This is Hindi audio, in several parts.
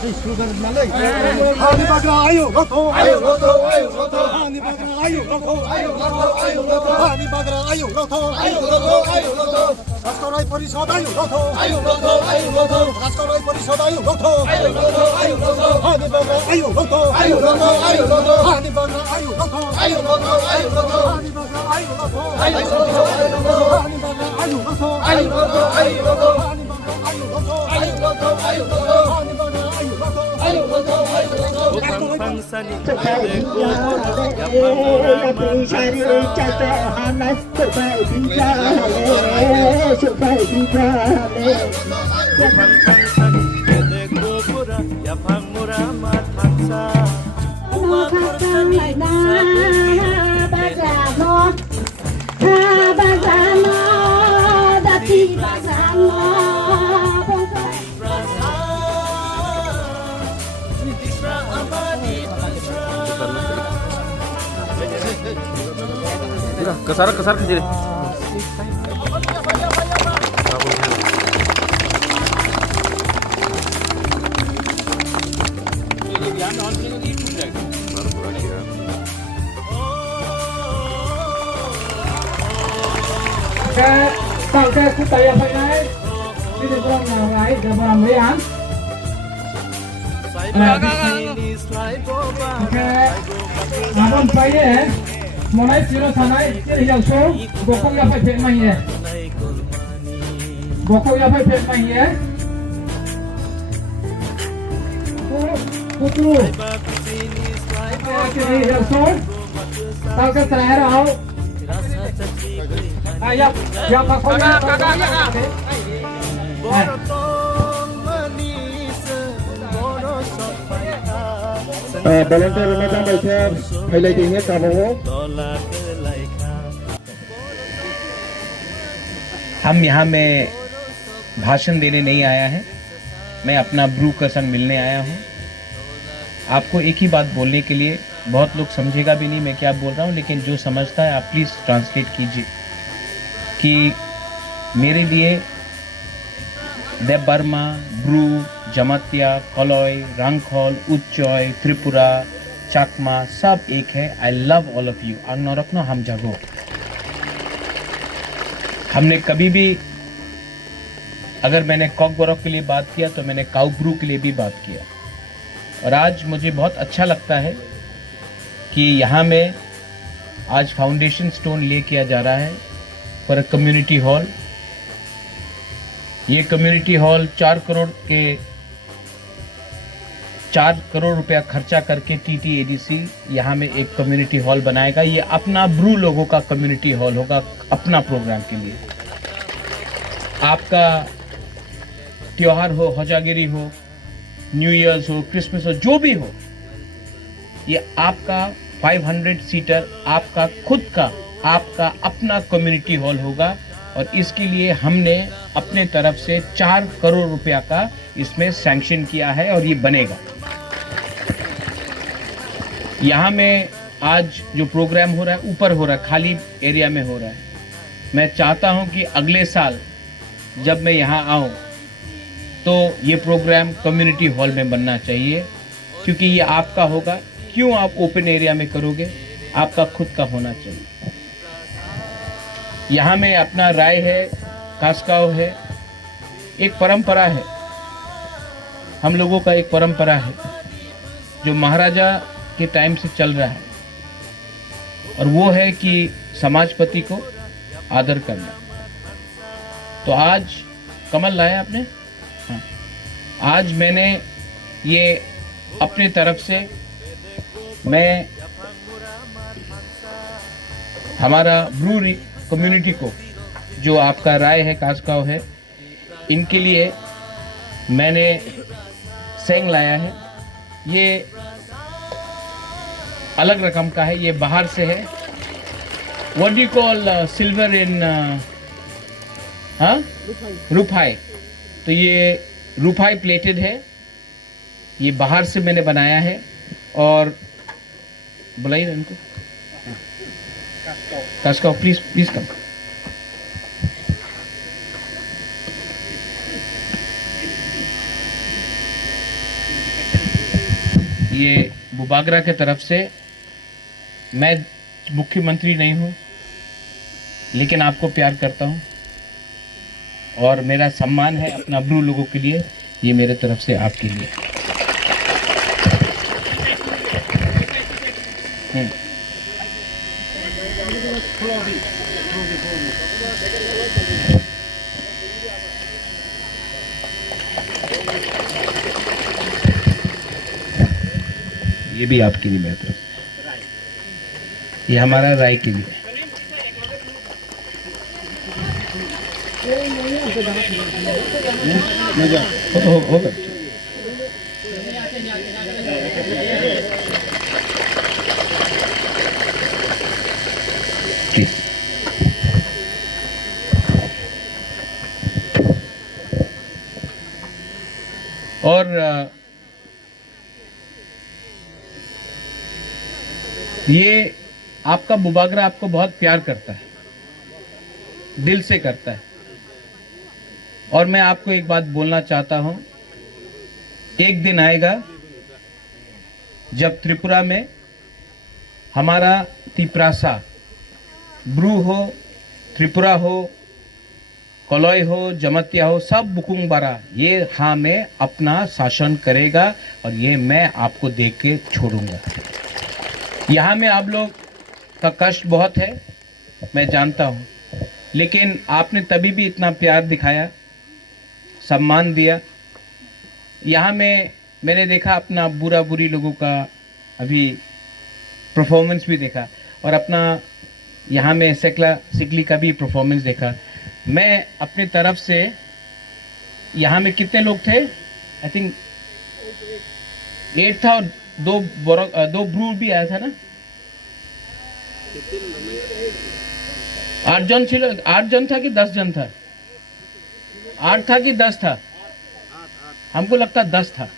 Hani bagra ayo loto ayo loto ayo loto hani bagra ayo loto ayo loto ayo loto hani bagra ayo loto ayo loto ayo loto Raskorai Porisod ayo loto ayo loto ayo loto Raskorai Porisod ayo loto ayo loto ayo loto hani bagra ayo loto ayo loto ayo loto hani bagra ayo loto ayo loto ayo loto hani bagra ayo loto ayo loto ayo loto hani bagra ayo loto ayo loto ayo loto hani bagra ayo loto ayo loto ayo loto hani bagra ayo loto ayo loto ayo loto Pang sani kesar ke sini. Sampai kita ya naik ini kurang naik dalam lian. Oke, abang saya mulai siro sanai ini yang show bokong ya phải phết mày ya, bokong ya phải phết mày ya. Putru, ini yang show, tahu kan saya tahu. Ayah, yang kakaknya. volunteer में काम बैठे पहले दिन ये काम हो हम यहाँ में भाषण देने नहीं आया है, मैं अपना ब्रू का संग मिलने आया हूँ। आपको एक ही बात बोलने के लिए, बहुत लोग समझेगा भी नहीं मैं क्या बोल रहा हूँ, लेकिन जो समझता है आप प्लीज़ ट्रांसलेट कीजिए कि मेरे लिए देव बर्मा, ब्रू, जमातिया, कलॉय, रंगखोल, उच्चॉय, त्रिपुरा, चकमा सब एक है। I love all of you. अंग रखना हम जगो। हमने कभी भी, अगर मैंने कॉक बोरक के लिए बात किया तो मैंने काउ ब्रू के लिए भी बात किया। और आज मुझे बहुत अच्छा लगता है कि यहाँ में आज फाउंडेशन स्टोन ले किया जा रहा है फॉर अ कम्युनिटी हॉल। ये कम्युनिटी हॉल 4 करोड़ रुपया खर्चा करके TTADC यहाँ में एक कम्युनिटी हॉल बनाएगा। ये अपना ब्रू लोगों का कम्युनिटी हॉल होगा अपना प्रोग्राम के लिए। आपका त्योहार हो, होजागिरी हो, न्यू ईयर्स हो, क्रिसमस हो, जो भी हो, ये आपका 500 सीटर आपका खुद का, आपका अपना कम्युनिटी हॉल होगा। और इसके लिए हमने अपने तरफ से 4 करोड़ रुपया का इसमें सैंक्शन किया है और ये बनेगा। यहाँ में आज जो प्रोग्राम हो रहा है ऊपर हो रहा है, खाली एरिया में हो रहा है। मैं चाहता हूँ कि अगले साल जब मैं यहाँ आऊँ तो ये प्रोग्राम कम्युनिटी हॉल में बनना चाहिए, क्योंकि ये आपका होगा। क्यों आप ओपन एरिया में करोगे? आपका खुद का होना चाहिए। यहाँ में अपना राय है, कास्काव है, एक परंपरा है, हम लोगों का एक परंपरा है जो महाराजा के टाइम से चल रहा है, और वो है कि समाजपति को आदर करना। तो आज कमल लाया आपने, हाँ, आज मैंने ये अपने तरफ से, मैं हमारा ब्रू कम्युनिटी को, जो आपका राय है, कास्काव है, इनके लिए मैंने सेंग लाया है। ये अलग रकम का है, ये बाहर से है। What do you call silver in रुपाई। तो ये रुपाई प्लेटेड है, ये बाहर से मैंने बनाया है। और बुलाइए इनको, कास्काव प्लीज कम। ये बुबागरा के तरफ से, मैं मुख्यमंत्री नहीं हूँ लेकिन आपको प्यार करता हूँ और मेरा सम्मान है अपना ब्रू लोगों के लिए, ये मेरे तरफ से आपके लिए। ये भी आपके लिए मेरे तरफ से, ये हमारा राय के लिए। होगा प्लीज। और ये आपका बुबागरा आपको बहुत प्यार करता है, दिल से करता है। और मैं आपको एक बात बोलना चाहता हूं, एक दिन आएगा जब त्रिपुरा में हमारा तिप्रासा, ब्रू हो, त्रिपुरा हो, कलॉय हो, जमतिया हो, सब बुकुंग बारा ये हाँ में अपना शासन करेगा और ये मैं आपको देख के छोड़ूंगा। यहाँ में आप लोग का कष्ट बहुत है, मैं जानता हूँ, लेकिन आपने तभी भी इतना प्यार दिखाया, सम्मान दिया। यहाँ में मैंने देखा अपना बुरा बुरी लोगों का अभी परफॉर्मेंस भी देखा और अपना यहाँ में सिकली का भी परफॉर्मेंस देखा। मैं अपनी तरफ से यहाँ में कितने लोग थे, आई थिंक 8 था और दो ब्रू भी आया था ना, 8 जन छिलो, 8 जन था कि 10 जन था, 8 था कि 10 था, हमको लगता 10 था,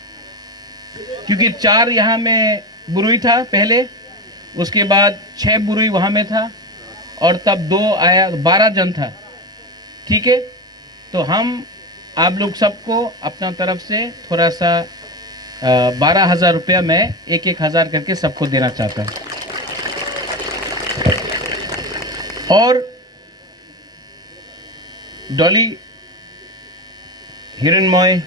क्योंकि 4 यहाँ में बुरुई था पहले, उसके बाद 6 बुरुई वहाँ में था और तब 2 आया, 12 जन था। ठीक है, तो हम आप लोग सबको अपना तरफ से थोड़ा सा 12,000 रुपया मैं 1,000 करके सबको देना चाहता हूँ। और डॉली, हिरणमय,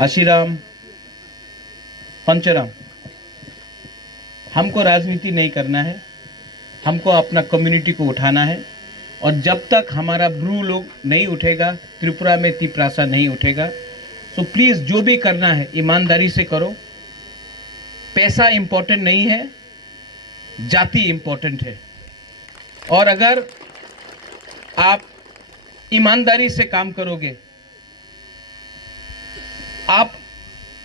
आशीराम, पंचराम, हमको राजनीति नहीं करना है, हमको अपना कम्युनिटी को उठाना है। और जब तक हमारा ब्रू लोग नहीं उठेगा, त्रिपुरा में तिप्रासा नहीं उठेगा, तो प्लीज़ जो भी करना है ईमानदारी से करो। पैसा इम्पोर्टेंट नहीं है, जाति इम्पोर्टेंट है। और अगर आप ईमानदारी से काम करोगे, आप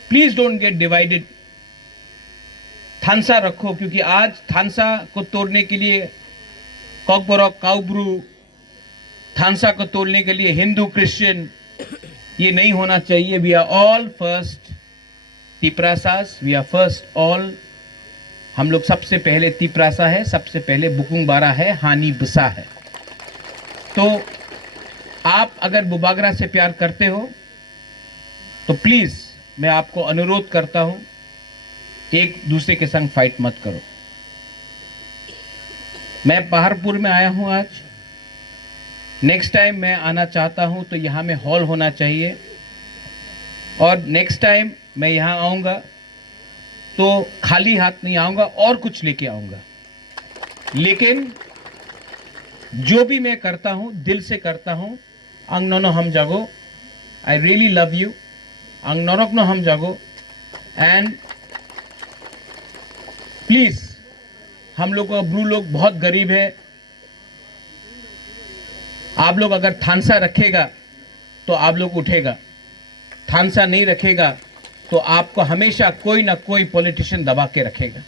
प्लीज डोंट गेट डिवाइडेड। थानसा रखो, क्योंकि आज थानसा को तोड़ने के लिए कॉकबरॉक, काउब्रू, थानसा को तोड़ने के लिए हिंदू क्रिश्चियन, ये नहीं होना चाहिए। We are all first Tiprasas, we are first all. हम लोग सबसे पहले तिप्रासा है, सबसे पहले बुकुंग बारा है, हानि बुसा है। तो आप अगर बुबागरा से प्यार करते हो तो प्लीज मैं आपको अनुरोध करता हूं, एक दूसरे के संग फाइट मत करो। मैं पहाड़पुर में आया हूं आज, नेक्स्ट टाइम मैं आना चाहता हूं तो यहां में हॉल होना चाहिए। और नेक्स्ट टाइम मैं यहां आऊंगा तो खाली हाथ नहीं आऊंगा, और कुछ लेके आऊंगा। लेकिन जो भी मैं करता हूं दिल से करता हूं। अंगनो हम जागो, आई रियली लव यू। अंगनोरक नो हम जागो। एंड प्लीज, हम लोग ब्रू लोग बहुत गरीब है। आप लोग अगर थानसा रखेगा तो आप लोग उठेगा, थानसा नहीं रखेगा तो आपको हमेशा कोई ना कोई पॉलिटिशियन दबा के रखेगा।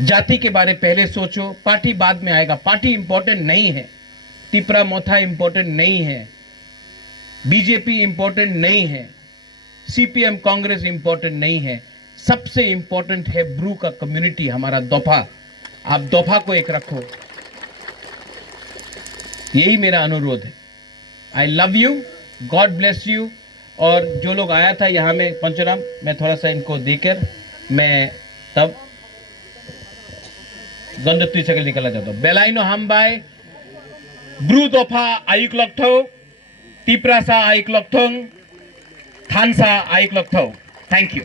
जाति के बारे पहले सोचो, पार्टी बाद में आएगा। पार्टी इंपॉर्टेंट नहीं है, तिपरा मोथा इंपॉर्टेंट नहीं है, बीजेपी इंपॉर्टेंट नहीं है, सीपीएम कांग्रेस इंपॉर्टेंट नहीं है। सबसे इंपॉर्टेंट है ब्रू का कम्युनिटी, हमारा दोफा। आप दोफा को एक रखो, यही मेरा अनुरोध है। I love you, God bless you. और जो लोग आया था यहाँ में पंचराम, मैं थोड़ा सा इनको देकर मैं तब गंधत्री से निकलना चाहता हूँ। बेलाइनो हम बाय ब्रू दोफा आयुक लक्थो तिप्रासा आयुक लक्थों थानसा आयुक लक्थो। Thank you.